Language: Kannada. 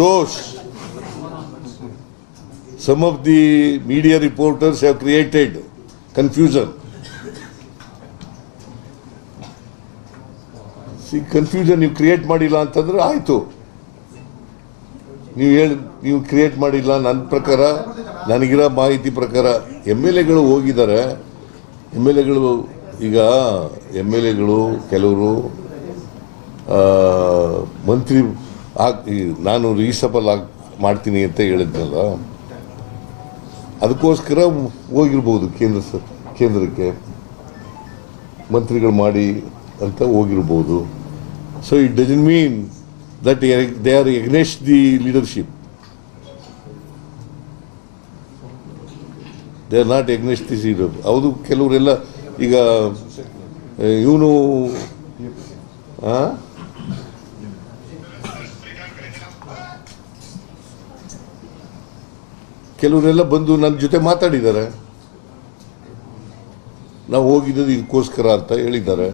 shows some of the media reporters have created confusion. See, confusion ನೀವು ಕ್ರಿಯೇಟ್ ಮಾಡಿಲ್ಲ ಅಂತಂದ್ರೆ ಆಯ್ತು. ನೀವು ಕ್ರಿಯೇಟ್ ಮಾಡಿಲ್ಲ. ನನ್ನ ಪ್ರಕಾರ, ನನಗಿರೋ ಮಾಹಿತಿ ಪ್ರಕಾರ MLAಗಳು ಹೋಗಿದ್ದಾರೆ. MLAಗಳು ಈಗ MLAಗಳು ಕೆಲವರು ಮಂತ್ರಿ ನಾನು ರೀಸಬಲ್ ಮಾಡ್ತೀನಿ ಅಂತ ಹೇಳಿದ್ನಲ್ಲ, ಅದಕ್ಕೋಸ್ಕರ ಹೋಗಿರ್ಬೋದು ಕೇಂದ್ರಕ್ಕೆ ಮಂತ್ರಿಗಳು ಮಾಡಿ ಅಂತ ಹೋಗಿರ್ಬೋದು. So it doesn't mean that they are against the leadership. They are not against the leader. ಹೌದು, ಕೆಲವರೆಲ್ಲ ಈಗ ಇವನು ಕೆಲವರೆಲ್ಲ ಬಂದು ನನ್ನ ಜೊತೆ ಮಾತಾಡಿದ್ದಾರೆ. ನಾವು ಹೋಗಿದ್ದು ಇದಕ್ಕೋಸ್ಕರ ಅಂತ ಹೇಳಿದ್ದಾರೆ.